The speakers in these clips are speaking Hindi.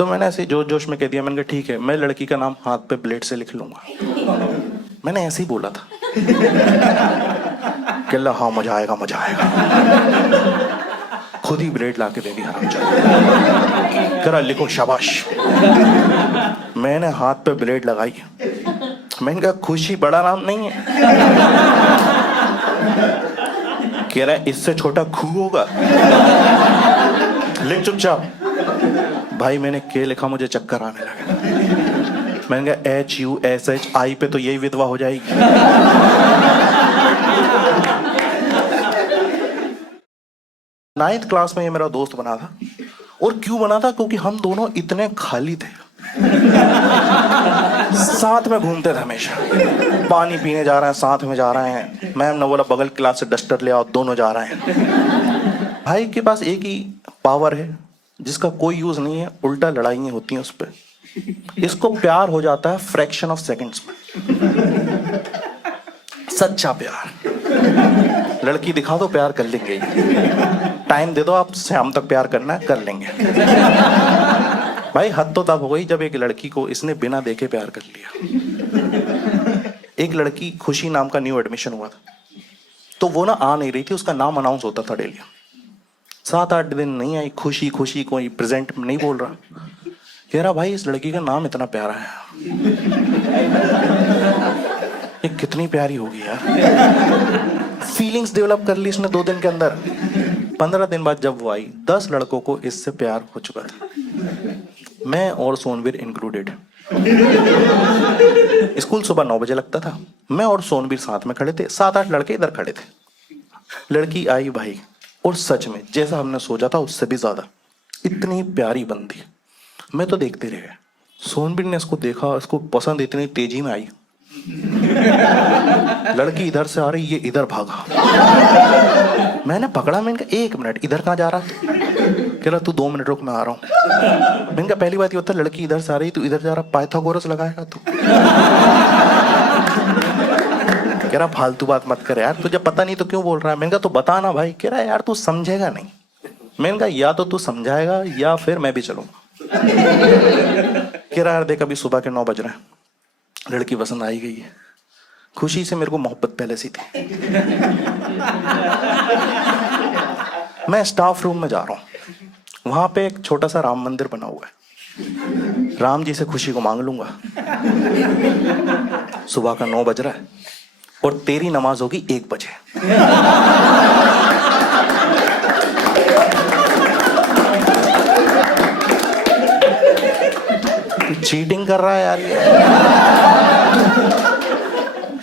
तो मैंने ऐसे जोश जोश में कह दिया, मैंने कहा ठीक है, मैं लड़की का नाम हाथ पे ब्लेड से लिख लूंगा। मैंने ऐसे ही बोला था। कहला हाँ मजा आएगा मजा आएगा। खुद ही ब्लेड ला के दे दिया हरामजादा। करा लिखो शाबाश। मैंने हाथ पे ब्लेड लगाई। मैंने कहा खुशी बड़ा नाम नहीं है। कह रहा है इससे छोटा खू होगा। लिख चुपचाप। भाई मैंने के लिखा, मुझे चक्कर आने लगा। मैंने कहा HUSHI पे तो यही विधवा हो जाएगी। 9th क्लास में ये मेरा दोस्त बना था। और क्यों बना था? क्योंकि हम दोनों इतने खाली थे। साथ में घूमते थे हमेशा। पानी पीने जा रहे हैं, साथ में जा रहे हैं। मैम ने बोला बगल क्लास से डस्टर ले आओ, दोनों जा रहे हैं। भाई के पास एक ही पावर है जिसका कोई यूज नहीं है, उल्टा लड़ाइयाँ होती हैं उस पर। इसको प्यार हो जाता है फ्रैक्शन ऑफ सेकंड्स में। सच्चा प्यार। लड़की दिखा दो, प्यार कर लेंगे। टाइम दे दो, आप शाम तक प्यार करना है, कर लेंगे। भाई हद तो तब हो गई जब एक लड़की को इसने बिना देखे प्यार कर लिया। एक लड़की खुशी नाम का न्यू एडमिशन हुआ था, तो वो ना आ नहीं रही थी। उसका नाम अनाउंस होता था डेली। 7-8 दिन नहीं आई। खुशी खुशी कोई प्रेजेंट नहीं बोल रहा। कह रहा भाई इस लड़की का नाम इतना प्यारा है, ये कितनी प्यारी होगी यार। फीलिंग्स डेवलप कर ली इसने 2 दिन के अंदर। 15 दिन बाद जब वो आई, 10 लड़कों को इससे प्यार हो चुका था, मैं और सोनवीर इंक्लूडेड। स्कूल सुबह 9 बजे लगता था। मैं और सोनवीर साथ में खड़े थे, 7-8 लड़के इधर खड़े थे। लड़की आई भाई, और सच में जैसा हमने सोचा था उससे भी ज्यादा इतनी प्यारी बंदी। मैं तो देखते रह गया। सोनवीर ने इसको देखा, इसको पसंद इतनी तेजी में आई। लड़की इधर से आ रही, ये इधर भागा। मैंने पकड़ा, मैंने कहा 1 मिनट, इधर कहाँ जा रहा? कह रहा तू 2 मिनट रुक, मैं आ रहा हूँ। मैंने कहा पहली बात ये होता है, लड़की इधर से आ रही, तू इधर जा रहा, पाइथागोरस लगाएगा तू? कह रहा फालतू बात मत कर यार, तुझे पता नहीं तो क्यों बोल रहा है? मैंने कहा तो बता ना भाई। कह रहा यार तू समझेगा नहीं। मैंने कहा या तो तू समझाएगा या फिर मैं भी चलूंगा। कह रहा यार देख अभी सुबह के 9 बज रहे हैं, लड़की पसंद आई गई है। खुशी से मेरे को मोहब्बत पहले से थी। मैं स्टाफ रूम में जा रहा हूँ। वहां पे एक छोटा सा राम मंदिर बना हुआ है। राम जी से खुशी को मांग लूंगा। सुबह का 9 बज रहा है और तेरी नमाज होगी 1 बजे। चीटिंग कर रहा है यार ये।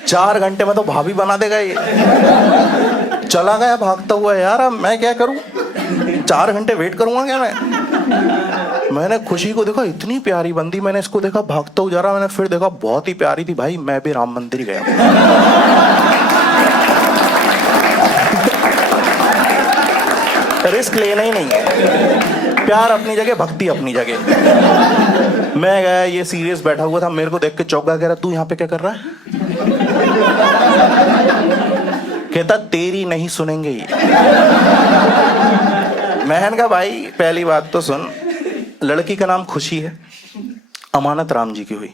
4 घंटे में तो भाभी बना देगा ये। चला गया भागता हुआ यार, अब मैं क्या करूं? 4 घंटे वेट करूंगा क्या मैं? मैंने खुशी को देखा, इतनी प्यारी बंदी। मैंने इसको देखा भागता हुआ जा रहा, मैंने फिर देखा बहुत ही प्यारी थी। भाई मैं भी राम मंदिर गया। रिस्क लेना ही नहीं है। प्यार अपनी जगह, भक्ति अपनी जगह। मैं गया, ये सीरियस बैठा हुआ था, मेरे को देख के चौंका। कह रहा तू यहाँ पे क्या कर रहा है? कहता तेरी नहीं सुनेंगे ये। मैंने कहा भाई पहली बात तो सुन, लड़की का नाम खुशी है, अमानत राम जी की हुई।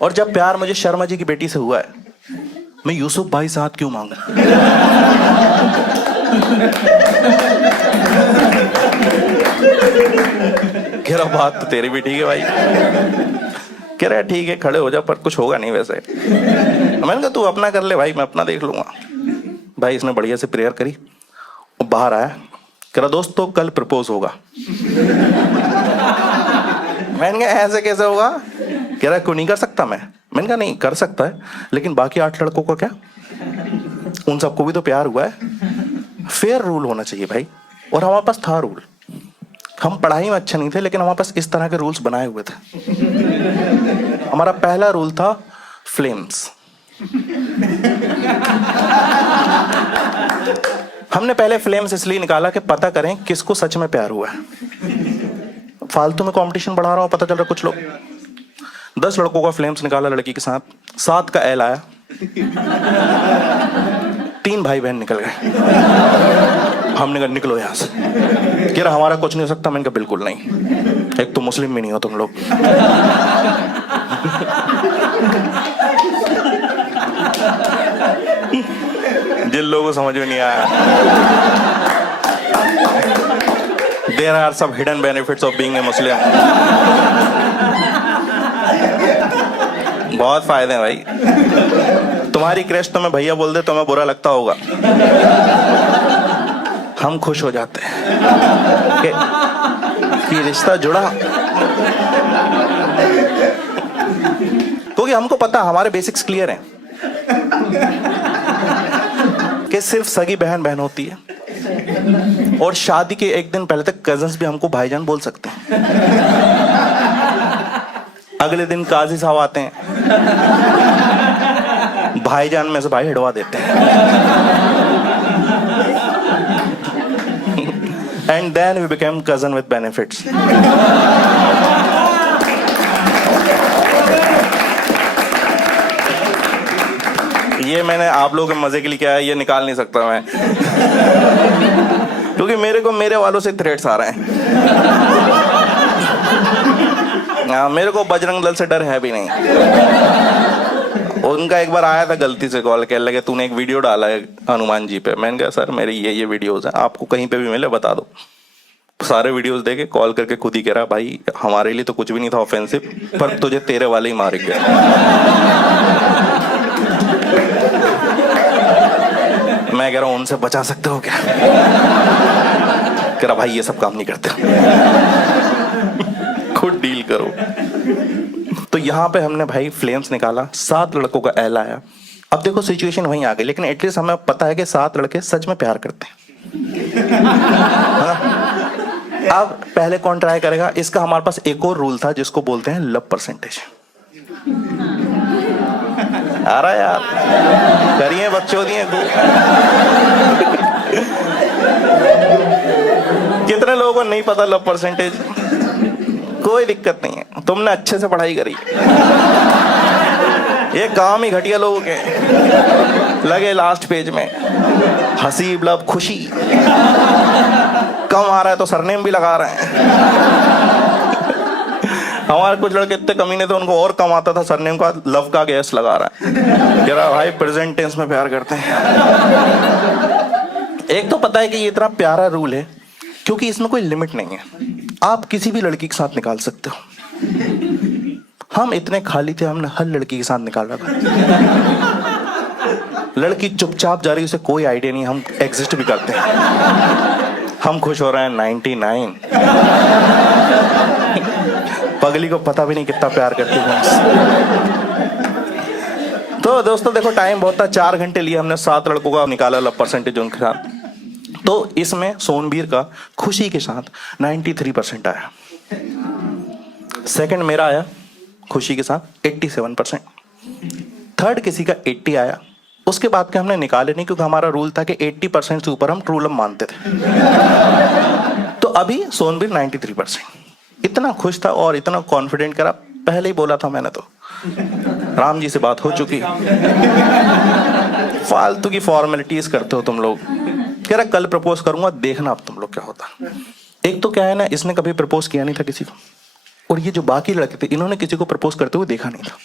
और जब प्यार मुझे शर्मा जी की बेटी से हुआ है, मैं यूसुफ भाई से हाथ क्यों मांगा? कह रहा बात तो तेरी भी ठीक है भाई। कह रहा ठीक है खड़े हो जा, पर कुछ होगा नहीं वैसे। मैंने कहा तू अपना कर ले भाई, मैं अपना देख लूंगा। भाई इसने बढ़िया से प्रेयर करी और बाहर आया। कह रहा दोस्त तो कल प्रपोज होगा। मैंने कहा ऐसे कैसे होगा? कह रहा क्यों नहीं कर सकता मैं? मैंने कहा नहीं कर सकता है, लेकिन बाकी 8 लड़कों का क्या? उन सबको भी तो प्यार हुआ है। फेयर रूल होना चाहिए भाई। और हमारे पास था रूल। हम पढ़ाई में अच्छे नहीं थे, लेकिन हमारे पास इस तरह के रूल्स बनाए हुए थे। हमारा पहला रूल था फ्लेम्स। हमने पहले फ्लेम्स इसलिए निकाला कि पता करें किसको सच में प्यार हुआ है। फालतू में कंपटीशन बढ़ा रहा हूं, पता चल रहा कुछ लोग। 10 लड़कों का फ्लेम्स निकाला लड़की के साथ, 7 का एल आया, 3 भाई बहन निकल गए। हमने कहा निकलो यहाँ से। कह रहा हमारा कुछ नहीं हो सकता। मैंने कहा बिल्कुल नहीं, एक तो मुस्लिम भी नहीं हो तुम लोग। जिन लोगों को समझ में नहीं आया, there are some hidden benefits of being a Muslim. बहुत फायदे हैं भाई। तुम्हारी क्रैश तो मैं भैया बोल दे तो मैं बुरा लगता होगा, हम खुश हो जाते हैं कि रिश्ता जुड़ा, क्योंकि हमको पता हमारे बेसिक्स क्लियर हैं कि सिर्फ सगी बहन बहन होती है, और शादी के एक दिन पहले तक कजन्स भी हमको भाईजान बोल सकते हैं। अगले दिन काजी साहब आते हैं, भाईजान में से भाई हटवा देते हैं। And then we became cousin with benefits. ये मैंने आप लोगों के मजे के लिए किया है, ये निकाल नहीं सकता मैं, क्योंकि मेरे को मेरे वालों से थ्रेट्स आ रहे हैं। मेरे को बजरंग दल से डर है भी नहीं। उनका एक बार आया था गलती से कॉल, कहने लगे तूने एक वीडियो डाला है हनुमान जी पे। मैंने कहा सर मेरे ये वीडियोस हैं, आपको कहीं पे भी मिले बता दो। सारे वीडियोस देखे, कॉल करके खुद ही कह रहा भाई हमारे लिए तो कुछ भी नहीं था ऑफेंसिव, पर तुझे तेरे वाले ही मार गए। मैं कह रहा हूं उनसे बचा सकते हो क्या? कह रहा भाई ये सब काम नहीं करते, खुद डील करो। तो यहाँ पे हमने भाई फ्लेम्स निकाला, 7 लड़कों का एल आया। अब देखो सिचुएशन वहीं आ गई, लेकिन एटलीस्ट हमें पता है कि 7 लड़के सच में प्यार करते हैं। अब पहले कौन ट्राई करेगा? इसका हमारे पास एक और रूल था जिसको बोलते हैं लव परसेंटेज। आ रहा है यार, करिए बच्चों दिए कितने लोगों को नहीं पता लव परसेंटेज? कोई दिक्कत नहीं है, तुमने अच्छे से पढ़ाई करी। ये काम ही घटिया लोगों के लगे लास्ट पेज में हसीब लव खुशी, कम आ रहा है तो सरनेम भी लगा रहे हैं। हमारे कुछ लड़के इतने कमीने थे, उनको और कम आता था सरनेम का, लव का गैस लगा रहा है। कह रहा भाई प्रेजेंट टेंस में प्यार करते हैं। एक तो पता है कि ये इतना प्यारा रूल है क्योंकि इसमें कोई लिमिट नहीं है, आप किसी भी लड़की के साथ निकाल सकते हो। हम इतने खाली थे, हमने हर लड़की के साथ निकाल रखा। लड़की चुपचाप जा रही, उसे कोई आइडिया नहीं, हम एग्जिस्ट भी करते हैं। हम खुश हो रहे हैं 99। पगली को पता भी नहीं कितना प्यार करती है। तो दोस्तों देखो टाइम बहुत था, 4 घंटे लिए हमने, 7 लड़कों का निकाला लव परसेंटेज उनके साथ। तो इसमें सोनबीर का खुशी के साथ 93% आया। सेकंड मेरा आया खुशी के साथ 87%। थर्ड किसी का 80 आया। उसके बाद के हमने निकाले नहीं, क्योंकि हमारा रूल था कि 80% से ऊपर हम ट्रू लव मानते थे। तो अभी सोनबीर 93%। इतना खुश था और इतना कॉन्फिडेंट करा, पहले ही बोला था मैंने तो, राम जी से बात हो चुकी। फालतू की फॉर्मेलिटीज करते हो तुम लोग। कह रहा कल प्रपोज करूंगा, देखना अब तुम लोग क्या होता। एक तो क्या है ना, इसने कभी प्रपोज किया नहीं था किसी को, और ये जो बाकी लड़के थे इन्होंने किसी को प्रपोज करते हुए देखा नहीं था।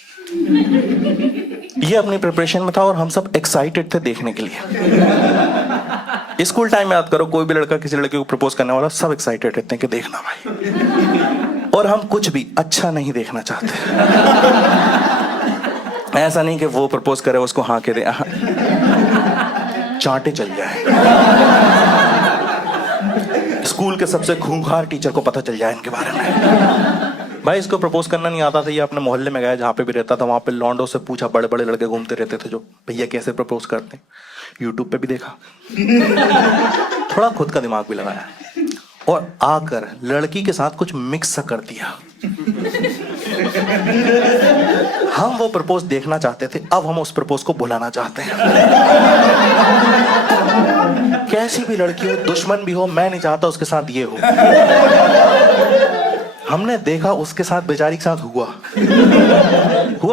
ये अपनी प्रिपरेशन में था और हम सब एक्साइटेड थे देखने के लिए। स्कूल टाइम में याद करो, कोई भी लड़का किसी लड़के को प्रपोज करने वाला, सब एक्साइटेड रहते हैं कि देखना भाई। और हम कुछ भी अच्छा नहीं देखना चाहते। ऐसा नहीं कि वो प्रपोज करे उसको हाँ के दे, चांटे चल जाए, स्कूल के सबसे खूंखार टीचर को पता चल जाए इनके बारे में। भाई इसको प्रपोज करना नहीं आता था, ये अपने मोहल्ले में गया जहाँ पे भी रहता था, वहां पे लॉन्डो से पूछा, बड़े बड़े लड़के घूमते रहते थे जो भैया कैसे प्रपोज करते हैं। यूट्यूब पे भी देखा, थोड़ा खुद का दिमाग भी लगाया, और आकर लड़की के साथ कुछ मिक्स सा कर दिया। हम वो प्रपोज देखना चाहते थे, अब हम उस प्रपोज को बुलाना चाहते हैं। कैसी भी लड़की हो, दुश्मन भी हो, मैं नहीं चाहता उसके साथ ये हो। हमने देखा उसके साथ, बेचारी के साथ हुआ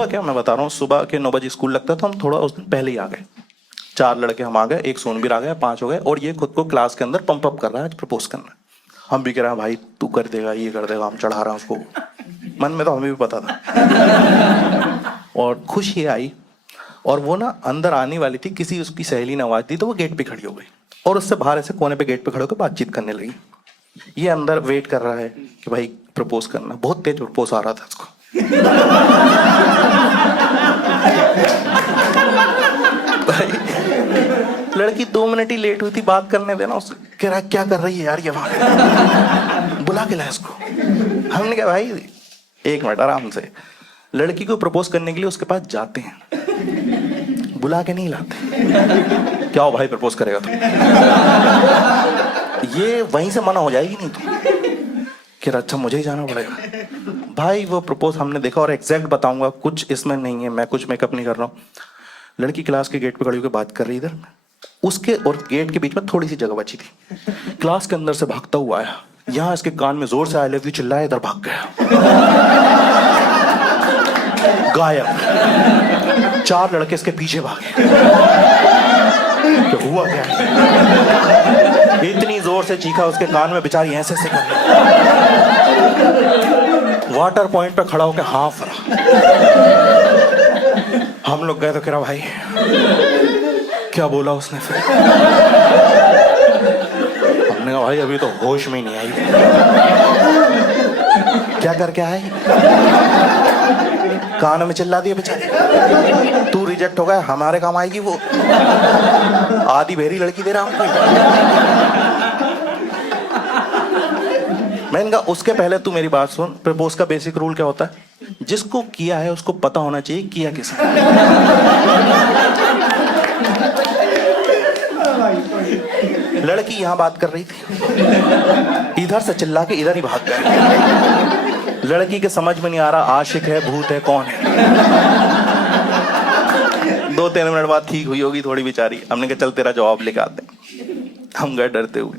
क्या मैं बता रहा हूँ। सुबह के 9 बजे स्कूल लगता था, हम थोड़ा उस दिन पहले ही आ गए। 4 लड़के हम आ गए, एक सोनबीर आ गया, 5 हो गए, और ये खुद को क्लास के अंदर पंप अप कर रहा है, आज प्रपोज करना है। हम भी कह रहे हैं भाई तू कर देगा, ये कर देगा, हम चढ़ा रहे हैं उसको। मन में तो हमें भी पता था। और खुशी आई, और वो ना अंदर आने वाली थी, किसी उसकी सहेली ने आवाज दी तो वो गेट पे खड़ी हो गई, और उससे बाहर ऐसे कोने पे गेट पे खड़े होकर बातचीत करने लगी। ये अंदर वेट कर रहा है कि भाई प्रपोज करना। बहुत तेज प्रपोज आ रहा था उसको। भाई लड़की 2 मिनट ही लेट हुई थी, बात करने देना। उससे कह रहा क्या कर रही है यार ये वहां, बुला के लाए उसको। हमने कहा भाई 1 मिनट आराम से। लड़की को प्रपोज करने के लिए उसके पास जाते हैं, बुला के नहीं लाते। क्या हो भाई प्रपोज करेगा तो ये वहीं से मना हो जाएगी नहीं तो। कि अच्छा मुझे ही जाना पड़ेगा। भाई वो प्रपोज हमने देखा, और एग्जैक्ट बताऊंगा, कुछ इसमें नहीं है, मैं कुछ मेकअप नहीं कर रहा हूँ। लड़की क्लास के गेट पे खड़ी होकर बात कर रही, इधर उसके और गेट के बीच में थोड़ी सी जगह बची थी। क्लास के अंदर से भागता हुआ आया, यहाँ इसके कान में जोर से आई लव यू चिल्लाया, इधर भाग गया, गायब। 4 लड़के इसके पीछे भागे। तो हुआ क्या? इतनी जोर से चीखा उसके कान में, बेचारी ऐसे से कर वाटर पॉइंट पे खड़ा होकर हाफ रहा। हम लोग गए तो कह रहा भाई क्या बोला उसने? फिर हमने कहा भाई अभी तो होश में ही नहीं आई। क्या करके आए? कान में चिल्ला दिया बेचारे, तू रिजेक्ट हो गया, हमारे काम आएगी वो। आधी भेरी लड़की दे रहा हमको। मैंने कहा उसके पहले तू मेरी बात सुन। प्रपोज का बेसिक रूल क्या होता है? जिसको किया है उसको पता होना चाहिए किया किसने। लड़की यहां बात कर रही थी, इधर से चिल्ला के इधर ही भाग गए। लड़की के समझ में नहीं आ रहा आशिक है भूत है कौन है। 2-3 मिनट बाद ठीक हुई होगी थोड़ी बेचारी। हमने कहा चल तेरा जवाब लेके आते हैं। हम गए डरते हुए।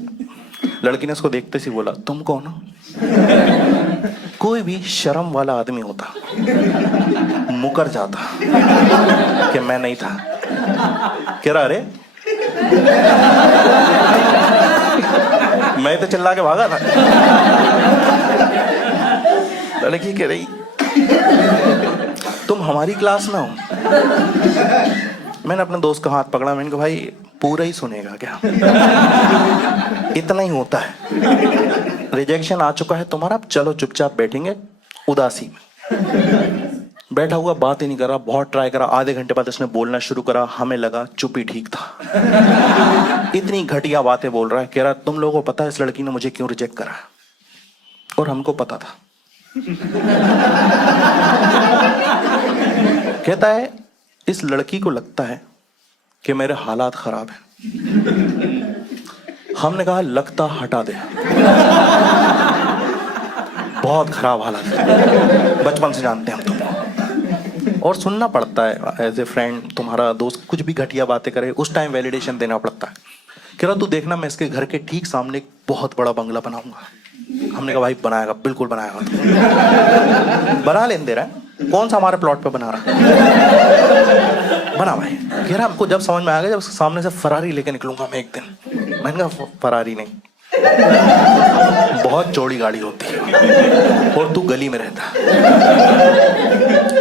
लड़की ने उसको देखते ही बोला तुम कौन हो? कोई भी शर्म वाला आदमी होता मुकर जाता कि मैं नहीं था। कह रहा अरे मैं तो चिल्ला के भागा था। लड़की कह रही तुम हमारी क्लास में हो। मैंने अपने दोस्त का हाथ पकड़ा। मैंने कहा भाई पूरा ही सुनेगा क्या? इतना ही होता है। रिजेक्शन आ चुका है तुम्हारा, अब चलो चुपचाप बैठेंगे उदासी में। बैठा हुआ बात ही नहीं कर रहा, बहुत ट्राई करा। आधे घंटे बाद उसने बोलना शुरू करा, हमें लगा चुप ही ठीक था। इतनी घटिया बातें बोल रहा है। कह रहा तुम लोगों को पता है इस लड़की ने मुझे क्यों रिजेक्ट करा? और हमको पता था। कहता है इस लड़की को लगता है कि मेरे हालात खराब है। हमने कहा लगता हटा दे, बहुत खराब हालात है, बचपन से जानते हैं हम तुमको। और सुनना पड़ता है एज ए फ्रेंड। तुम्हारा दोस्त कुछ भी घटिया बातें करे उस टाइम वैलिडेशन देना पड़ता है। कह रहा तू देखना मैं इसके घर के ठीक सामने एक बहुत बड़ा बंगला बनाऊंगा। हमने कहा भाई बनाएगा, बिल्कुल बनाएगा। बना लेने दे रहा है, कौन सा हमारे प्लॉट पे बना रहा है? बना भाई। कह रहा हमको जब समझ में आ गया जब उसके सामने से फरारी लेके निकलूंगा मैं एक दिन। मैंने कहा फरारी नहीं, बहुत चौड़ी गाड़ी होती है और तू गली में रहता।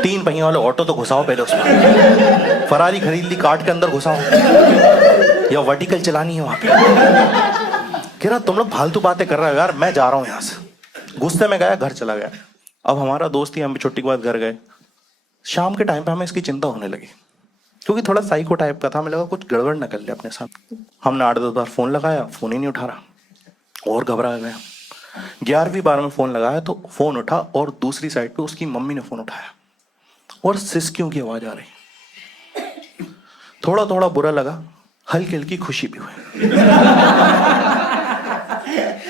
3 पहियों वाले ऑटो तो घुसाओ पहले उसमें। फरारी खरीद ली, काट के अंदर घुसाओ, या वर्टिकल चलानी है वहां पे। कह रहा तुम लोग फालतू बातें कर रहे हो यार, मैं जा रहा हूँ यहाँ से। गुस्से में गया, घर चला गया। अब हमारा दोस्त ही, हम भी छुट्टी के बाद घर गए। शाम के टाइम पे हमें इसकी चिंता होने लगी, क्योंकि थोड़ा साइको टाइप का था। हमें लगा कुछ गड़बड़ न कर ले अपने साथ। हमने 8-10 बार फोन लगाया, फोन ही नहीं उठा रहा और घबरा गया। 11वीं बार में फोन लगाया तो फोन उठा और दूसरी साइड पे उसकी मम्मी ने फोन उठाया और सिसकियों की आवाज आ रही। थोड़ा थोड़ा बुरा लगा, हल्की हल्की खुशी भी हुई।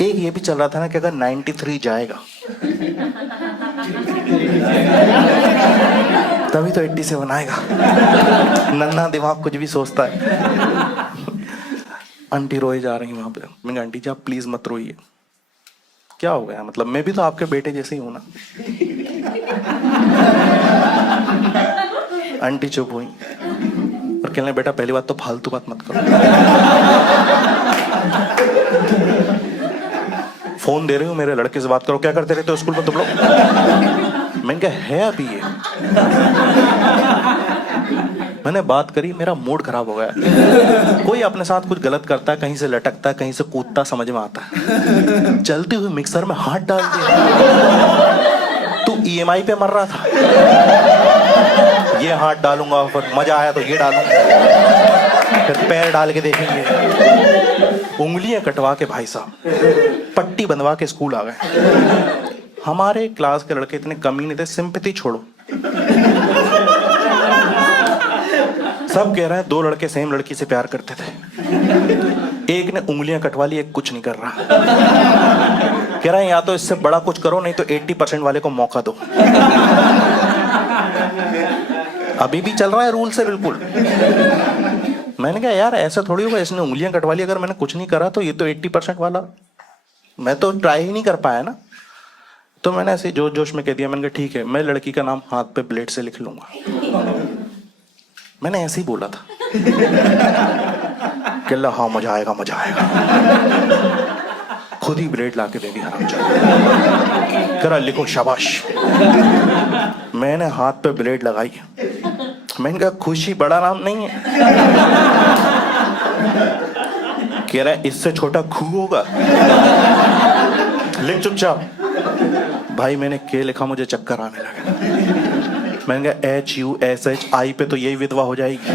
एक ये भी चल रहा था ना कि अगर 93 जाएगा तभी तो 87 आएगा। नन्हा दिमाग कुछ भी सोचता है। आंटी रोए जा रही वहां पे। मैंने आंटी जी आप प्लीज मत रोइए। क्या हो गया? मतलब मैं भी तो आपके बेटे जैसे ही हूं ना। आंटी चुप हुई और कहने बेटा पहली बात तो फालतू बात मत करो, फोन दे रही हूँ मेरे लड़के से बात करो, क्या करते रहते हो स्कूल में तुम लोग? मैंने कहा है अभी ये, मैंने बात करी, मेरा मूड खराब हो गया। कोई अपने साथ कुछ गलत करता है, कहीं से लटकता है, कहीं से कूदता, समझ में आता है। चलते हुए मिक्सर में हाथ डाल दिया। तू ईएमआई पे मर रहा था, ये हाथ डालूंगा, फिर मजा आया तो ये डालूंगा, फिर पैर डाल के देखेंगे। उंगलियां कटवा के भाई साहब पट्टी बंधवा के स्कूल आ गए। हमारे क्लास के लड़के इतने कमीने थे, सिंपैथी छोड़ो, सब कह रहे हैं 2 लड़के सेम लड़की से प्यार करते थे, एक ने उंगलियां कटवा ली, एक कुछ नहीं कर रहा। कह रहा है या तो इससे बड़ा कुछ करो, नहीं तो 80% वाले को मौका दो। अभी भी चल रहा है रूल से बिल्कुल। मैंने कहा यार ऐसा थोड़ी होगा, इसने उंगलियां कटवा ली, अगर मैंने कुछ नहीं करा तो ये तो 80% वाला, मैं तो ट्राई ही नहीं कर पाया ना। तो मैंने ऐसे जोश जोश में कह दिया, मैंने कहा ठीक है, मैं लड़की का नाम हाथ पे ब्लेड से लिख लूंगा। मैंने ऐसे ही बोला था। कहला हाँ मजा आएगा मजा आएगा, खुद ही ब्लेड ला के दे दिया। करा लिखो शाबाश। मैंने हाथ पे ब्लेड लगाई, मैंने कहा खुशी बड़ा नाम नहीं है। कह रहा है इससे छोटा खू होगा, लिख चुपचाप। भाई मैंने के लिखा, मुझे चक्कर आने लगा। मैंने कहा HUSHI पे तो यही विधवा हो जाएगी।